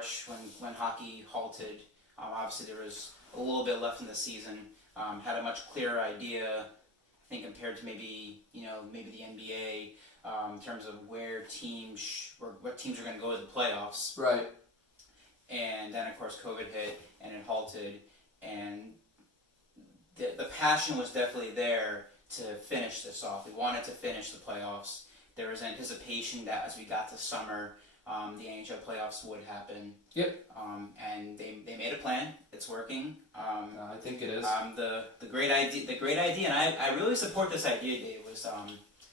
March when hockey halted. Obviously, there was a little bit left in the season. Had a much clearer idea, I think, compared to maybe the NBA in terms of where teams what teams are going to go to the playoffs. Right. And then, of course, COVID hit and it halted, and the passion was definitely there to finish this off. We wanted to finish the playoffs. There was anticipation that as we got to summer, the NHL playoffs would happen. Yep. And they made a plan. It's working. I think it is. The great idea, and I really support this idea, Dave, was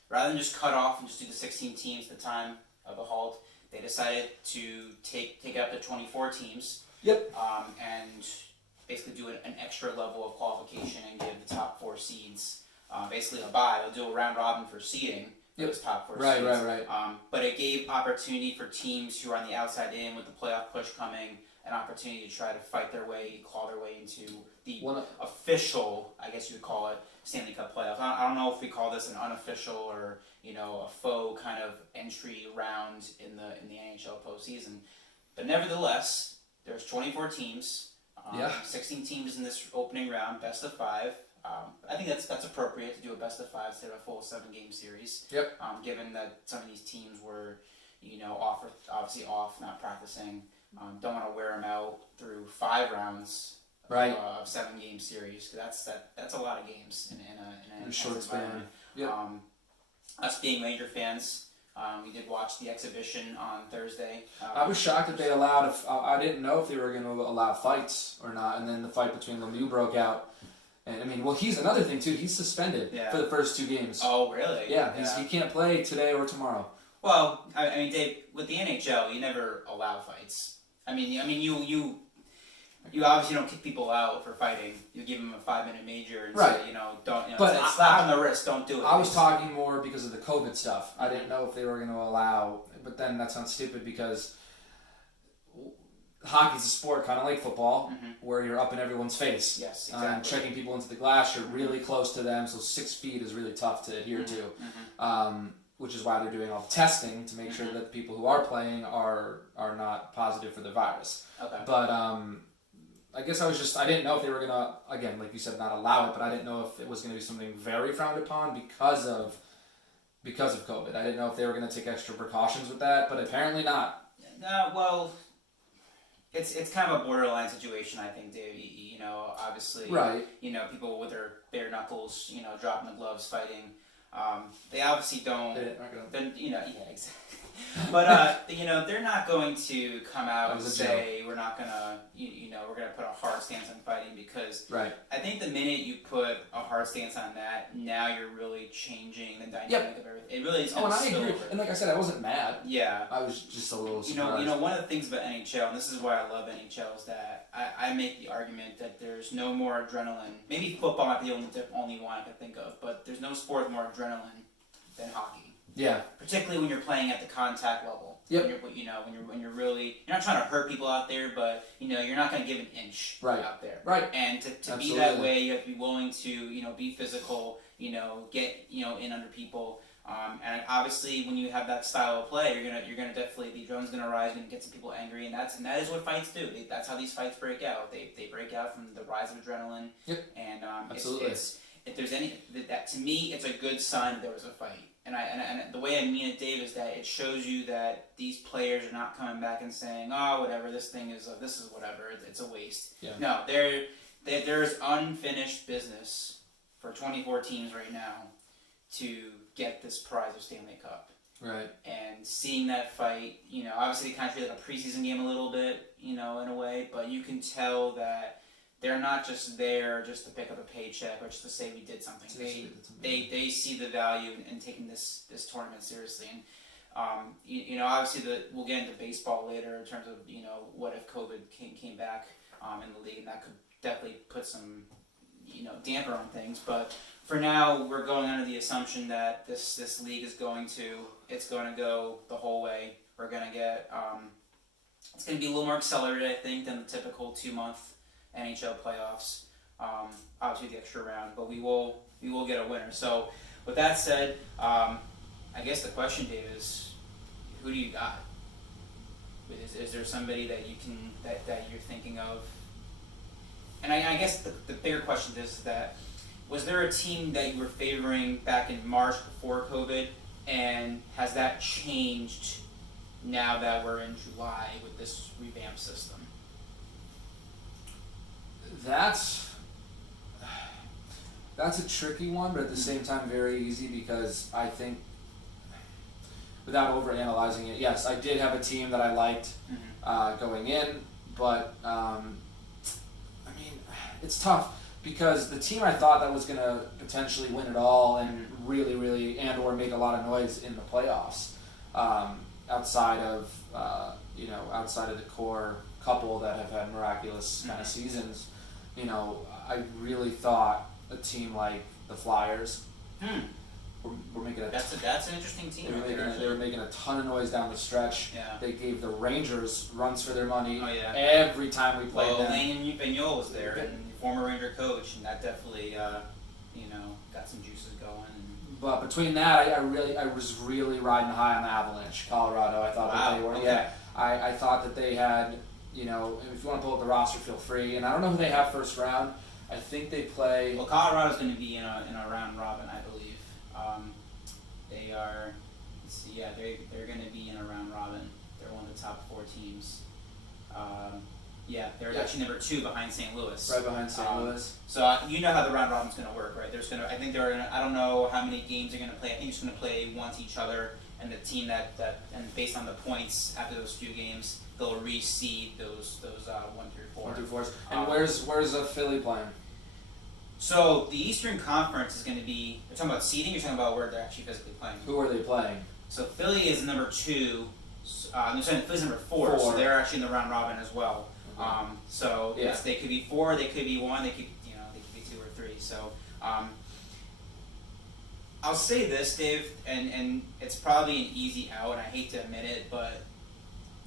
rather than just cut off and just do the 16 teams at the time of the halt, they decided to take it up to 24 teams. Yep. And basically do an extra level of qualification and give the top 4 seeds basically a bye. They'll do a round robin for seeding. Those top 4 seeds. Right. But it gave opportunity for teams who are on the outside in with the playoff push coming, an opportunity to try to fight their way, claw their way into the official, I guess you would call it, Stanley Cup playoffs. I don't know if we call this an unofficial or a faux kind of entry round in the NHL postseason. But nevertheless, there's 24 teams. 16 teams in this opening round, best of 5. I think that's appropriate to do a best of 5 instead of a full 7-game series. Yep. Given that some of these teams were, obviously off, not practicing, don't want to wear them out through 5 rounds. Right. Of 7-game series. That's a lot of games in a short span. Yep. Us being Ranger fans, we did watch the exhibition on Thursday. I was shocked that they allowed. I didn't know if they were going to allow fights or not, and then the fight between Lemieux broke out. And he's another thing too. He's suspended for the first 2 games. Oh, really? Yeah. He can't play today or tomorrow. Well, I mean, Dave, with the NHL, you never allow fights. I mean, you obviously don't kick people out for fighting. You give them a 5-minute major and say, don't. But slap on the wrist. Don't do it. I was talking more because of the COVID stuff. I didn't know if they were going to allow. But then that sounds stupid because hockey's a sport kind of like football, where you're up in everyone's face. Yes, exactly. Checking people into the glass, you're really close to them, so 6 feet is really tough to adhere to. Which is why they're doing all the testing to make sure that the people who are playing are not positive for the virus. Okay. But I guess I didn't know if they were gonna, again, like you said, not allow it, but I didn't know if it was gonna be something very frowned upon because of COVID. I didn't know if they were gonna take extra precautions with that, but apparently not. Well, it's kind of a borderline situation, I think, Dave. Obviously, right. People with their bare knuckles, dropping the gloves, fighting. They obviously don't. Exactly. But they're not going to come out and say we're not gonna, we're gonna put a hard stance on fighting because I think the minute you put a hard stance on that, now you're really changing the dynamic of everything. It really is. And I agree. And like I said, I wasn't mad. Yeah. I was just a little surprised. One of the things about NHL, and this is why I love NHL, is that I make the argument that there's no more adrenaline. Maybe football might be the only one I can think of, but there's no sport with more adrenaline than hockey. Yeah. Particularly when you're playing at the contact level. Yep. When you're really, you're not trying to hurt people out there, but you're not going to give an inch out there. Right. And to be that way, you have to be willing to be physical. Get in under people. And obviously, when you have that style of play, you're gonna definitely, the adrenaline's gonna rise, you're gonna get some people angry, and that is what fights do. That's how these fights break out. They break out from the rise of adrenaline. Yep. And absolutely. If there's any that to me, it's a good sign that there was a fight. And the way I mean it, Dave, is that it shows you that these players are not coming back and saying, oh, whatever, this is whatever, it's a waste. Yeah. No, there's unfinished business for 24 teams right now to get this prize of Stanley Cup. Right. And seeing that fight, obviously they kind of treat it like a preseason game a little bit, in a way, but you can tell that they're not just there just to pick up a paycheck or just to say we did something. They see the value in taking this tournament seriously. And obviously we'll get into baseball later in terms of what if COVID came back in the league, and that could definitely put some damper on things. But for now, we're going under the assumption that this league is going to go the whole way. We're going to get it's going to be a little more accelerated, I think, than the typical 2-month NHL playoffs. Obviously the extra round, but we will get a winner. So with that said, I guess the question, Dave, is who do you got? Is there somebody that that you're thinking of? And I guess the bigger question is that, was there a team that you were favoring back in March before COVID, and has that changed now that we're in July with this revamped system? That's a tricky one, but at the same time very easy, because I think, without overanalyzing it, yes, I did have a team that I liked going in, but I mean, it's tough, because the team I thought that was going to potentially win it all and really and or make a lot of noise in the playoffs, outside of the core couple that have had miraculous kind of seasons, I really thought a team like the Flyers were making a That's an interesting team. they were making a ton of noise down the stretch. Yeah. They gave the Rangers runs for their money every time we played them. Lane Vigneault was there, and former Ranger coach, and that definitely got some juices going. But between that, I was really riding high on the Avalanche, Colorado. I thought that they were. Okay. Yeah, I thought that they had. If you want to pull up the roster, feel free. And I don't know who they have first round. I think they play. Well, Colorado's going to be in a round robin, I believe. They are. Let's see, yeah, they're going to be in a round robin. They're one of the top 4 teams. They're actually number 2 behind St. Louis. Right behind St. Louis. So you know how the round robin's going to work, right? I think I don't know how many games they're going to play. I think they're just going to play once each other, and the team and based on the points after those few games, they'll reseed those 1 through 4. 1 through 4. And where's Philly playing? So the Eastern Conference is going to be. You're talking about seeding. You're talking about where they're actually physically playing. Who are they playing? So Philly is number 2. Philly's number 4. So they're actually in the round robin as well. Yes, they could be 4, they could be 1, they could be 2 or 3. So I'll say this, Dave, and it's probably an easy out, and I hate to admit it, but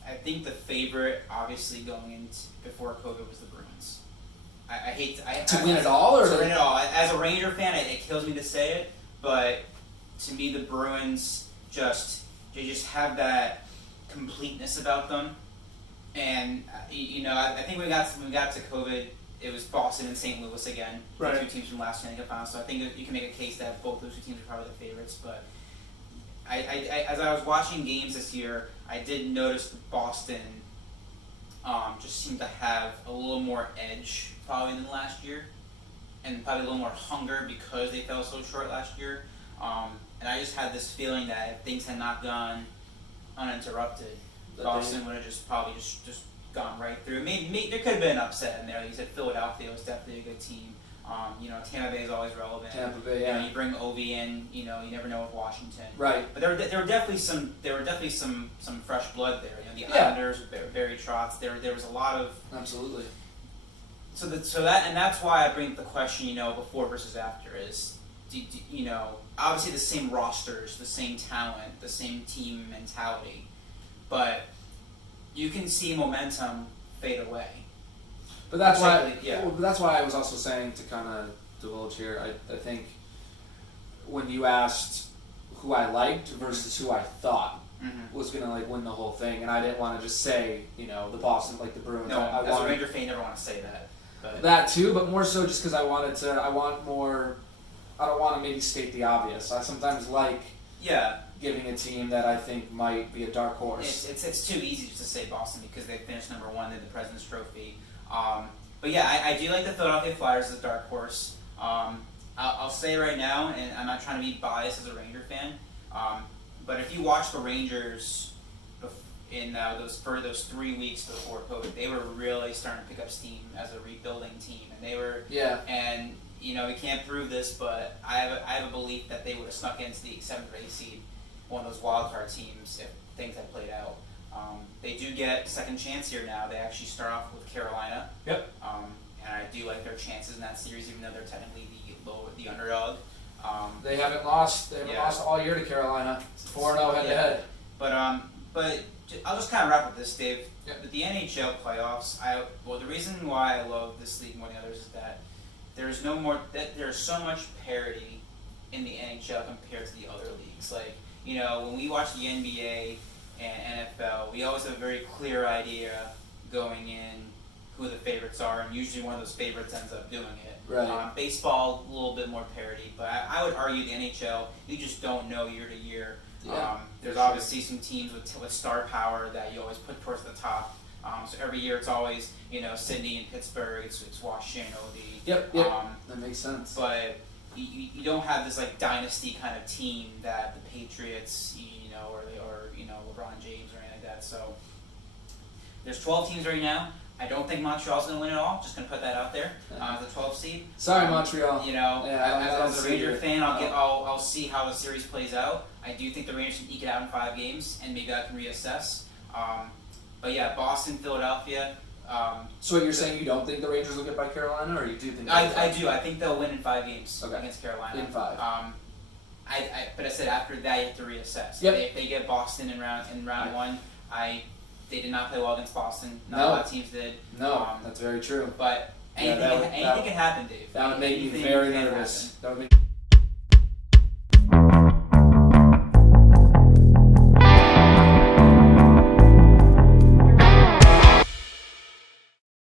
I think the favorite, obviously going into before COVID, was the Bruins. I hate to win it all, or to win it all. As a Ranger fan, it kills me to say it, but to me, the Bruins they just have that completeness about them. And I think when we got to COVID, it was Boston and St. Louis again, the 2 teams from last Stanley Cup final. So I think that you can make a case that both those 2 teams are probably the favorites. But as I was watching games this year, I did notice that Boston just seemed to have a little more edge probably than last year, and probably a little more hunger because they fell so short last year. And I just had this feeling that if things had not gone uninterrupted, Boston would have just gone right through. Maybe there could have been an upset in there. Like you said, Philadelphia was definitely a good team. Tampa Bay is always relevant. Tampa Bay, yeah. You bring Ovi in. You never know with Washington. Right. But there were definitely some fresh blood there. The Islanders, Barry Trotz. There was a lot of. Absolutely. So that's why I bring up the question. Before versus after is. Obviously the same rosters, the same talent, the same team mentality, but you can see momentum fade away. But that's why I was also saying, to kind of divulge here, I think when you asked who I liked versus who I thought was going to win the whole thing, and I didn't want to just say, the Boston, the Bruins. No, as a Ranger fan, you never want to say that. But. That too, but more so just because I don't want to maybe state the obvious. I sometimes giving a team that I think might be a dark horse. It's too easy just to say Boston because they finished number 1 in the President's Trophy. But yeah, I do like the Philadelphia Flyers as a dark horse. I'll say right now, and I'm not trying to be biased as a Ranger fan, but if you watch the Rangers in those 3 weeks before COVID, they were really starting to pick up steam as a rebuilding team, and they were and. We can't prove this, but I have a belief that they would have snuck into the 7th or 8th seed, one of those wild card teams, if things had played out. They do get second chance here now. They actually start off with Carolina. Yep. And I do like their chances in that series, even though they're technically the underdog. They haven't lost. They haven't lost all year to Carolina. 4-0 head to head. But I'll just kind of wrap up this, Dave. Yep. With the NHL playoffs, the reason why I love this league more than others is that there's so much parity in the NHL compared to the other leagues. When we watch the NBA and NFL, we always have a very clear idea going in who the favorites are, and usually one of those favorites ends up doing it. Right. Baseball, a little bit more parity, but I would argue the NHL, you just don't know year to year. Yeah, there's obviously some teams with star power that you always put towards the top. So every year it's always, Sydney and Pittsburgh, it's Washington, OD. Yep. That makes sense. But you don't have this like dynasty kind of team that the Patriots, or LeBron James or anything like that. So there's 12 teams right now. I don't think Montreal's going to win it all. Just going to put that out there. The 12th seed. Sorry, Montreal. As a Ranger fan, I'll see how the series plays out. I do think the Rangers can eke it out in 5 games, and maybe I can reassess. But yeah, Boston, Philadelphia. So you're saying you don't think the Rangers will get by Carolina, or you do think? I do. I think they'll win in 5 games okay. against Carolina. In 5. But I said after that you have to reassess. Yep. If they get Boston in round 1, they did not play well against Boston. Not a lot of teams did. No, that's very true. But anything can happen, Dave. That would make me Anything very can nervous. happen. That would make